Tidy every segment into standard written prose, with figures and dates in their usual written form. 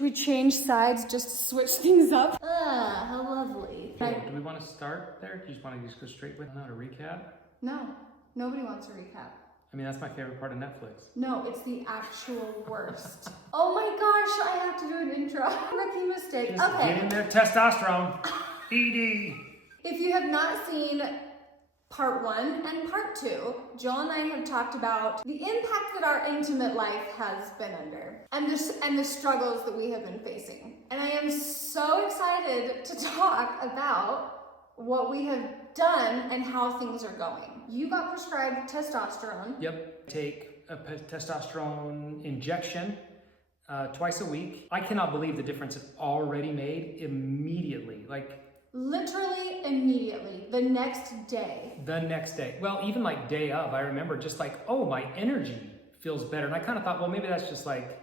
We change sides just to switch things up. Ah, how lovely. Okay, do we want to start there? Do you just want to just go straight with not a recap? No, nobody wants a recap. I mean, that's my favorite part of Netflix. No, it's the actual worst. Oh my gosh, I have to do an intro. Rookie mistake. Just Okay. get in there, testosterone. ED. If you have not seen part 1 and part 2, Joel and I have talked about the impact that our intimate life has been under and the struggles that we have been facing. And I am so excited to talk about what we have done and how things are going. You got prescribed testosterone. Yep. Take a testosterone injection twice a week. I cannot believe the difference it already made immediately. Like, literally immediately, the next day. the next day. Well, even like day of, I remember just like, oh, my energy feels better. And I kind of thought, well, maybe that's just like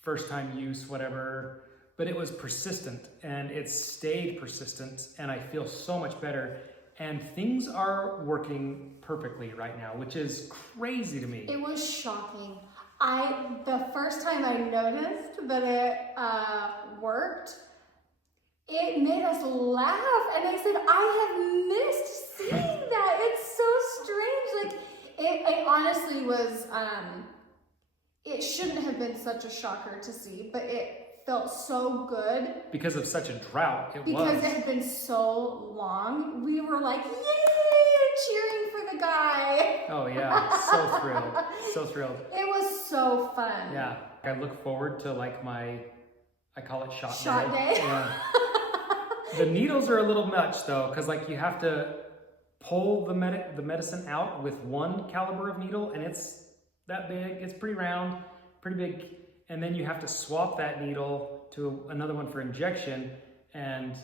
first time use, whatever. But it was persistent and it stayed persistent and I feel so much better. And things are working perfectly right now, which is crazy to me. It was shocking. The first time I noticed that it worked, it made us laugh, and I said, I have missed seeing that. It's so strange. Like, it honestly was, it shouldn't have been such a shocker to see, but it felt so good. Because of such a drought, Because it had been so long, we were like, yay, cheering for the guy. Oh yeah, so thrilled, so thrilled. It was so fun. Yeah, I look forward to like I call it shot day. Yeah. The needles are a little much though, because like you have to pull the medicine out with one caliber of needle, and it's that big. It's pretty round, pretty big, and then you have to swap that needle to another one for injection, and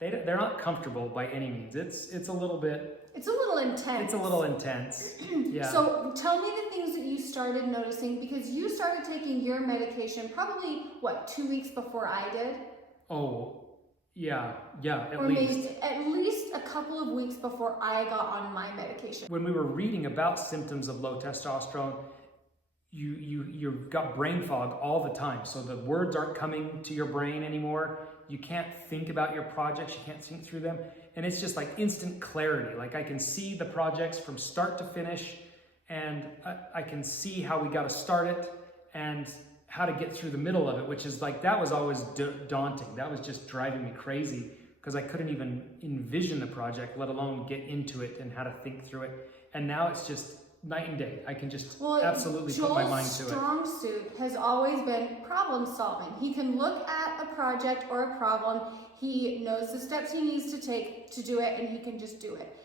they're not comfortable by any means. It's a little bit. It's a little intense. It's a little intense. Yeah. So tell me the things that you started noticing, because you started taking your medication probably, 2 weeks before I did? Oh. Yeah, at or least. Maybe at least a couple of weeks before I got on my medication. When we were reading about symptoms of low testosterone, you've got brain fog all the time. So the words aren't coming to your brain anymore. You can't think about your projects. You can't think through them. And it's just like instant clarity. Like I can see the projects from start to finish, and I can see how we got to start it and how to get through the middle of it, which is like, that was always daunting. That was just driving me crazy because I couldn't even envision the project, let alone get into it and how to think through it. And now it's just night and day. I can just absolutely put my mind to it. Joel's strong suit has always been problem solving. He can look at a project or a problem. He knows the steps he needs to take to do it, and he can just do it.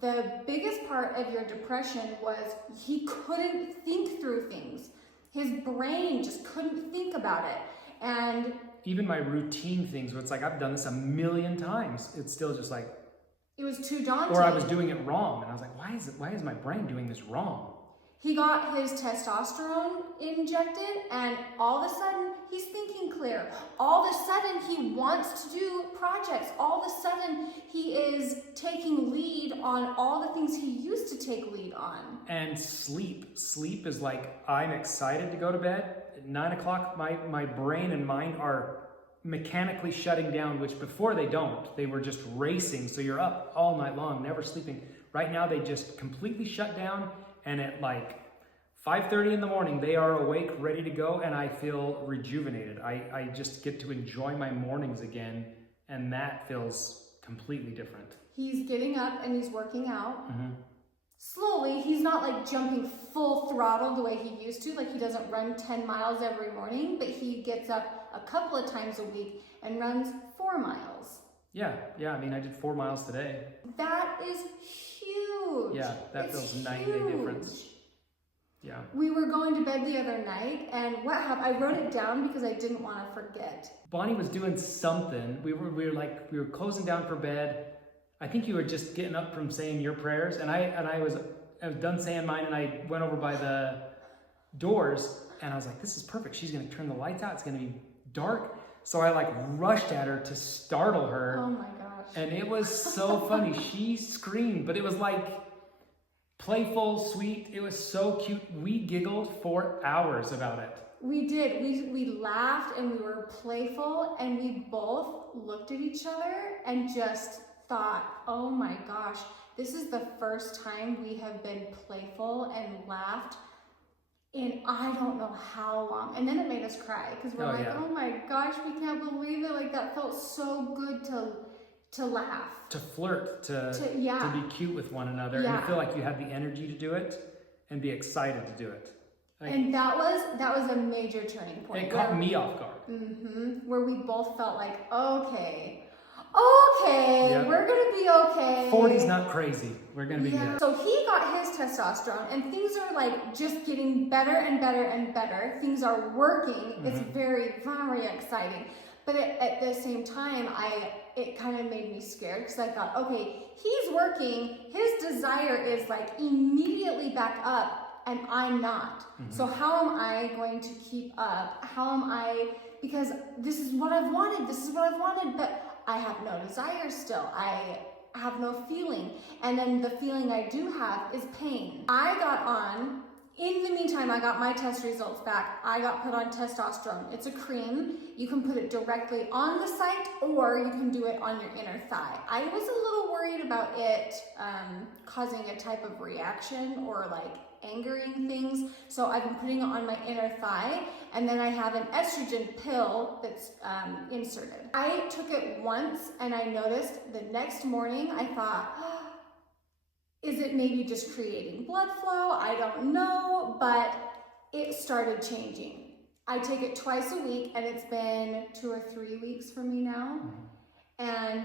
The biggest part of your depression was he couldn't think through things. His brain just couldn't think about it. And even my routine things where it's like, I've done this a million times, it's still just like, it was too daunting. Or I was doing it wrong. And I was like, why is my brain doing this wrong? He got his testosterone injected, and all of a sudden he's thinking clear. All of a sudden he wants to do projects. All of a sudden he is taking lead on all the things he used to take lead on. And sleep is like, I'm excited to go to bed. At 9 o'clock, my brain and mind are mechanically shutting down, which before they don't. They were just racing. So you're up all night long, never sleeping. Right now they just completely shut down. And at like 5:30 in the morning, they are awake, ready to go, and I feel rejuvenated. I just get to enjoy my mornings again, and that feels completely different. He's getting up and he's working out. Mm-hmm. Slowly. He's not like jumping full throttle the way he used to. Like he doesn't run 10 miles every morning, but he gets up a couple of times a week and runs 4 miles. Yeah. I mean, I did 4 miles today. That is huge. Yeah, that feels night and day difference. Yeah. We were going to bed the other night, and what happened? I wrote it down because I didn't want to forget. Bonnie was doing something. We were closing down for bed. I think you were just getting up from saying your prayers, and I was done saying mine, and I went over by the doors, and I was like, this is perfect. She's gonna turn the lights out. It's gonna be dark. So I like rushed at her to startle her. Oh my gosh. And it was so funny. She screamed, but it was like playful, sweet. It was so cute. We giggled for hours about it. We did. We laughed and we were playful, and we both looked at each other and just thought, oh my gosh, this is the first time we have been playful and laughed in I don't know how long. And then it made us cry because we're oh my gosh, we can't believe it. Like, that felt so good to laugh. To flirt, to be cute with one another. And feel like you had the energy to do it and be excited to do it. Like, and that was a major turning point. It caught me off guard. Where we both felt like, okay, we're gonna be okay. 40's not crazy. We're gonna be good. So he got his testosterone, and things are like just getting better and better and better. Things are working. It's very, very exciting. But at the same time, it kind of made me scared because I thought, okay, he's working. His desire is like immediately back up, and I'm not. So how am I going to keep up? How am I? Because this is what I've wanted. This is what I've wanted, but I have no desire still. I have no feeling. And then the feeling I do have is pain. I got on, in the meantime, I got my test results back. I got put on testosterone. It's a cream. You can put it directly on the site, or you can do it on your inner thigh. I was a little worried about it causing a type of reaction or like angering things. So I've been putting it on my inner thigh, and then I have an estrogen pill that's inserted. I took it once, and I noticed the next morning, I thought, is it maybe just creating blood flow? I don't know, but it started changing. I take it twice a week, and it's been 2 or 3 weeks for me now. And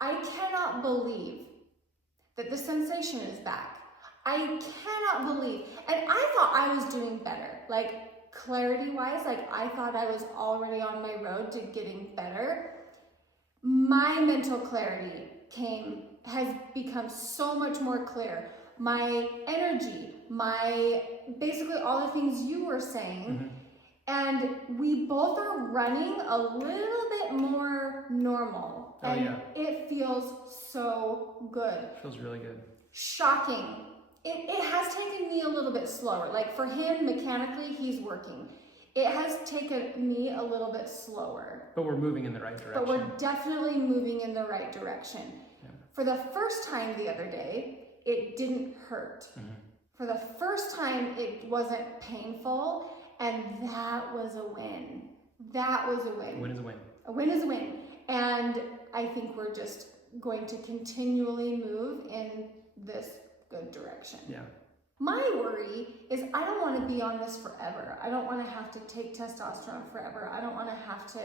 I cannot believe that the sensation is back. I cannot believe, and I thought I was doing better, like clarity-wise, like I thought I was already on my road to getting better. My mental clarity has become so much more clear. My energy, basically all the things you were saying, and we both are running a little bit more normal, and it feels so good. Feels really good. Shocking. It has taken me a little bit slower. Like for him, mechanically, he's working. It has taken me a little bit slower. But we're moving in the right direction. But we're definitely moving in the right direction. Yeah. For the first time the other day, it didn't hurt. For the first time, it wasn't painful, and that was a win. That was a win. A win is a win. A win is a win. And I think we're just going to continually move in this good direction. Yeah. My worry is I don't want to be on this forever. I don't want to have to take testosterone forever. I don't want to have to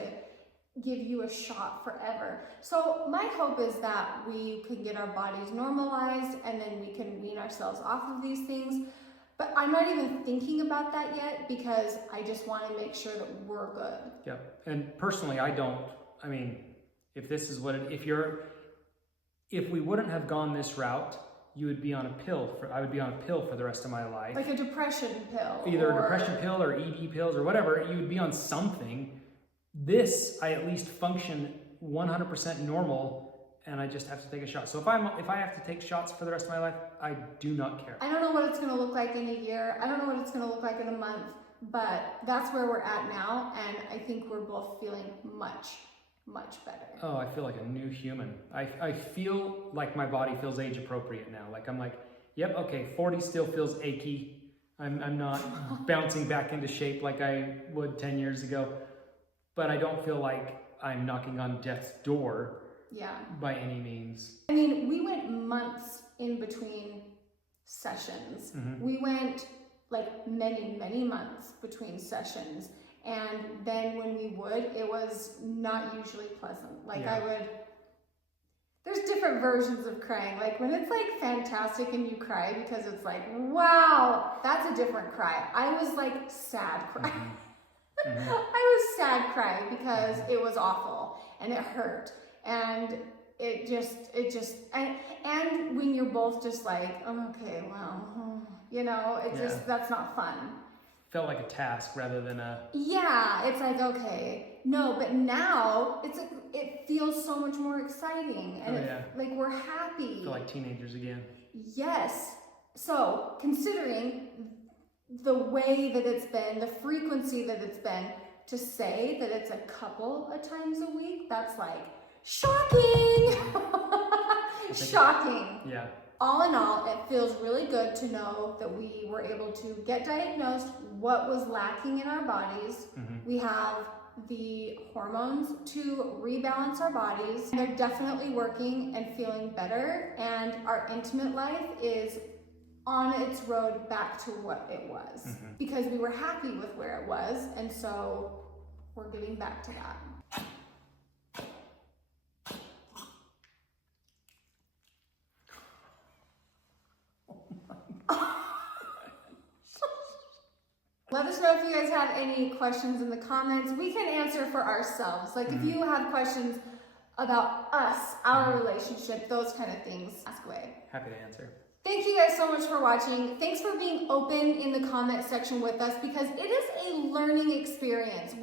give you a shot forever. So my hope is that we can get our bodies normalized, and then we can wean ourselves off of these things. But I'm not even thinking about that yet because I just want to make sure that we're good. Yeah. And personally, if this is if we wouldn't have gone this route, you would be on a pill. I would be on a pill for the rest of my life. Like a depression pill. Either a depression pill or ED pills or whatever. You would be on something. This, I at least function 100% normal, and I just have to take a shot. So if I have to take shots for the rest of my life, I do not care. I don't know what it's going to look like in a year. I don't know what it's going to look like in a month. But that's where we're at now, and I think we're both feeling much, much better. Oh, I feel like a new human. I feel like my body feels age appropriate now. Like I'm like, yep, okay, 40 still feels achy. I'm not bouncing back into shape like I would 10 years ago. But I don't feel like I'm knocking on death's door by any means. I mean, we went months in between sessions. We went like many, many months between sessions. And then when we would, it was not usually pleasant. Like there's different versions of crying. Like when it's like fantastic and you cry because it's like, wow, that's a different cry. I was like sad cry. I was sad cry because it was awful and it hurt. And it just, and when you're both just like, oh, okay, well, that's not fun. Felt like a task rather than a... Yeah, it's like, okay. No, but now it feels so much more exciting. And like we're happy. Feel like teenagers again. Yes. So considering the way that it's been, the frequency that it's been, to say that it's a couple of times a week, that's like shocking. Shocking. Yeah. All in all, it feels really good to know that we were able to get diagnosed what was lacking in our bodies. We have the hormones to rebalance our bodies. They're definitely working and feeling better, and our intimate life is on its road back to what it was because we were happy with where it was, and so we're getting back to that. Let us know if you guys have any questions in the comments. We can answer for ourselves. Like if you have questions about us, our relationship, those kind of things, ask away. Happy to answer. Thank you guys so much for watching. Thanks for being open in the comment section with us because it is a learning experience.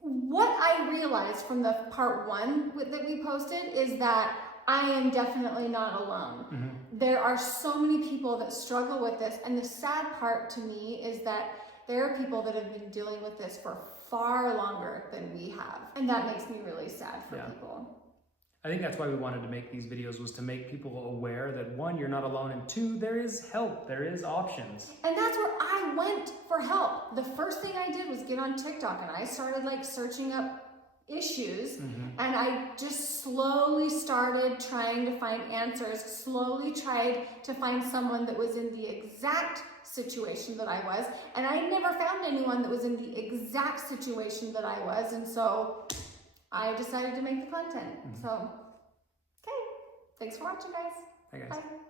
What I realized from the part 1 that we posted is that I am definitely not alone. There are so many people that struggle with this, and the sad part to me is that there are people that have been dealing with this for far longer than we have, and that makes me really sad for people. I think that's why we wanted to make these videos, was to make people aware that 1, you're not alone, and 2, there is help, there is options. And that's where I went for help. The first thing I did was get on TikTok, and I started like searching up issues, and I just slowly started trying to find answers, slowly tried to find someone that was in the exact situation that I was, and I never found anyone that was in the exact situation that I was, and so I decided to make the content. So, okay, thanks for watching, guys. Bye, guys. Bye.